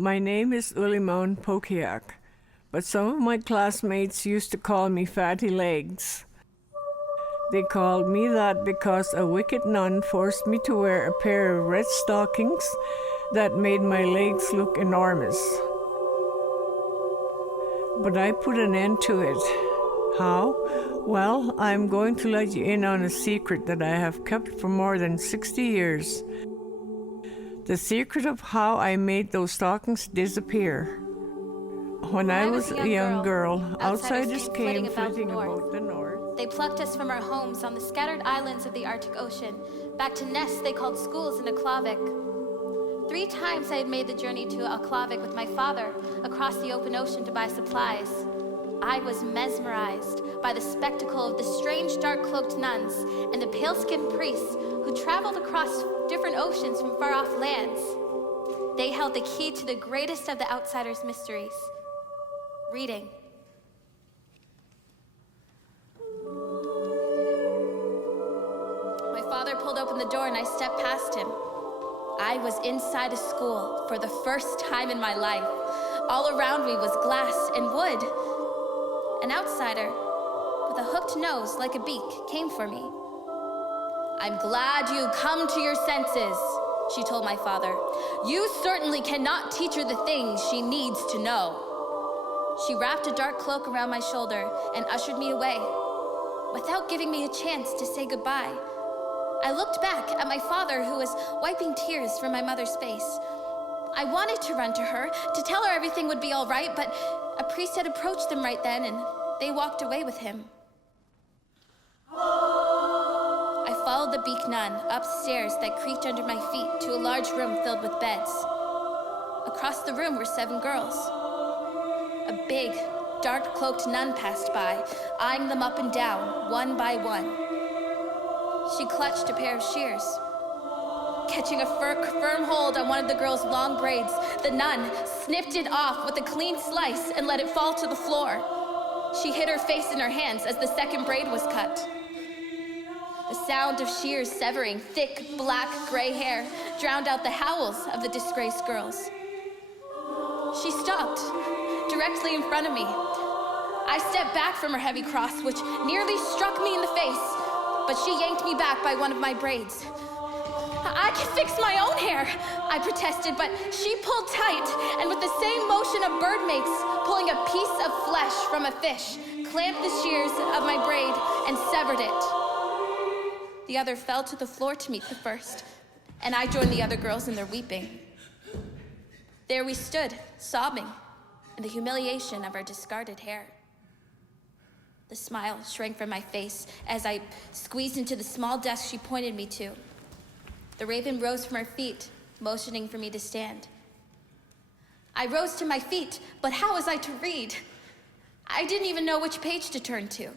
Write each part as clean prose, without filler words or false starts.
My name is Ulimon Pokiak, but some of my classmates used to call me Fatty Legs. They called me that because a wicked nun forced me to wear a pair of red stockings that made my legs look enormous. But I put an end to it. How? Well, I'm going to let you in on a secret that I have kept for more than 60 years. The secret of how I made those stockings disappear. When I was a young girl, outsiders came flitting about the north. They plucked us from our homes on the scattered islands of the Arctic Ocean, back to nests they called schools in Aklavik. 3 times I had made the journey to Aklavik with my father, across the open ocean to buy supplies. I was mesmerized by the spectacle of the strange dark-cloaked nuns and the pale-skinned priests who traveled across different oceans from far-off lands. They held the key to the greatest of the outsiders' mysteries: reading. My father pulled open the door and I stepped past him. I was inside a school for the first time in my life. All around me was glass and wood. An outsider, with a hooked nose like a beak, came for me. "I'm glad you come to your senses," she told my father. "You certainly cannot teach her the things she needs to know." She wrapped a dark cloak around my shoulder and ushered me away, without giving me a chance to say goodbye. I looked back at my father, who was wiping tears from my mother's face. I wanted to run to her, to tell her everything would be all right, but a priest had approached them right then, and they walked away with him. I followed the beak nun upstairs that creaked under my feet to a large room filled with beds. Across the room were 7 girls. A big, dark-cloaked nun passed by, eyeing them up and down, one by one. She clutched a pair of shears. Catching a firm hold on one of the girl's long braids, the nun snipped it off with a clean slice and let it fall to the floor. She hid her face in her hands as the second braid was cut. The sound of shears severing thick, black, gray hair drowned out the howls of the disgraced girls. She stopped, directly in front of me. I stepped back from her heavy cross, which nearly struck me in the face, but she yanked me back by one of my braids. "I can fix my own hair," I protested, but she pulled tight, and with the same motion a bird makes, pulling a piece of flesh from a fish, clamped the shears of my braid and severed it. The other fell to the floor to meet the first, and I joined the other girls in their weeping. There we stood, sobbing, in the humiliation of our discarded hair. The smile shrank from my face as I squeezed into the small desk she pointed me to. The raven rose from her feet, motioning for me to stand. I rose to my feet, but how was I to read? I didn't even know which page to turn to.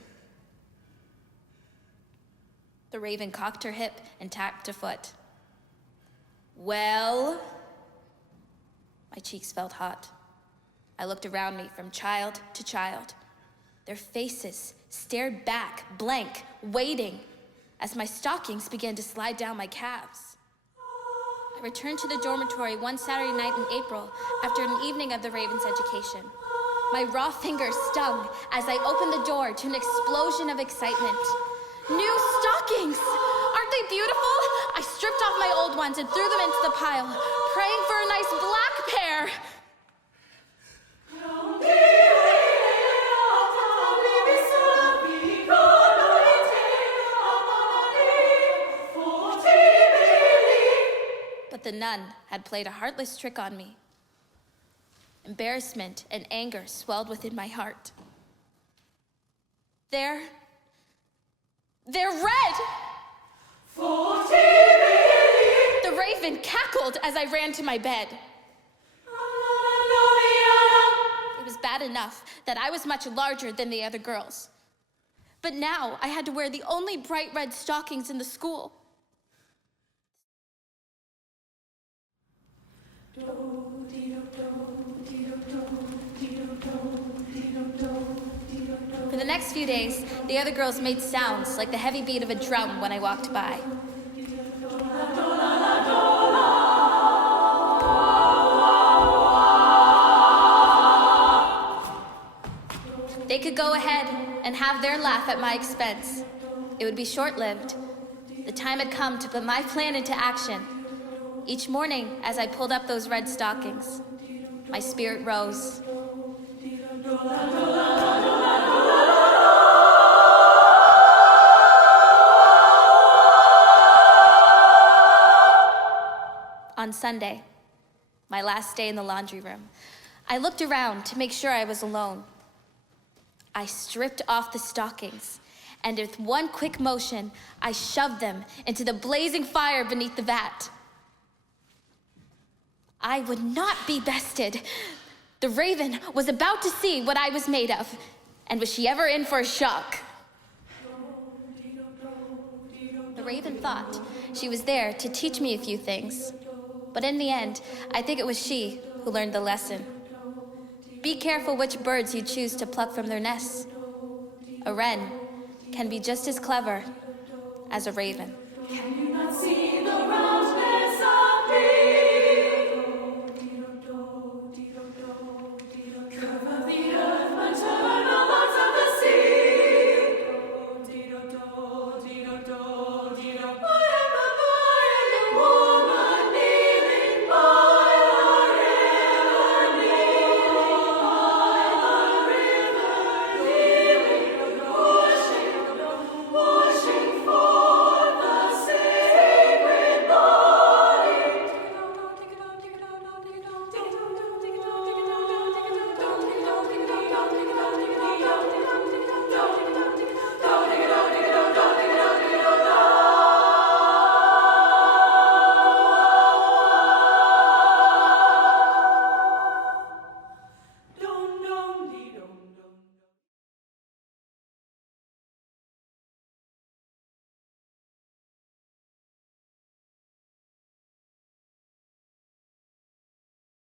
The raven cocked her hip and tapped a foot. "Well?" My cheeks felt hot. I looked around me from child to child. Their faces stared back, blank, waiting, as my stockings began to slide down my calves. I returned to the dormitory one Saturday night in April after an evening of the Raven's education. My raw fingers stung as I opened the door to an explosion of excitement. New stockings! Aren't they beautiful? I stripped off my old ones and threw them into the pile, praying for a nice black pair. But the nun had played a heartless trick on me. Embarrassment and anger swelled within my heart. They're red! The raven cackled as I ran to my bed. It was bad enough that I was much larger than the other girls. But now I had to wear the only bright red stockings in the school. For the next few days, the other girls made sounds like the heavy beat of a drum when I walked by. go ahead and have their laugh at my expense. It would be short-lived. The time had come to put my plan into action. Each morning, as I pulled up those red stockings, my spirit rose. On Sunday, my last day in the laundry room, I looked around to make sure I was alone. I stripped off the stockings, and with one quick motion, I shoved them into the blazing fire beneath the vat. I would not be bested. The raven was about to see what I was made of, and was she ever in for a shock? The raven thought she was there to teach me a few things, but in the end, I think it was she who learned the lesson. Be careful which birds you choose to pluck from their nests. A wren can be just as clever as a raven. Can you not see?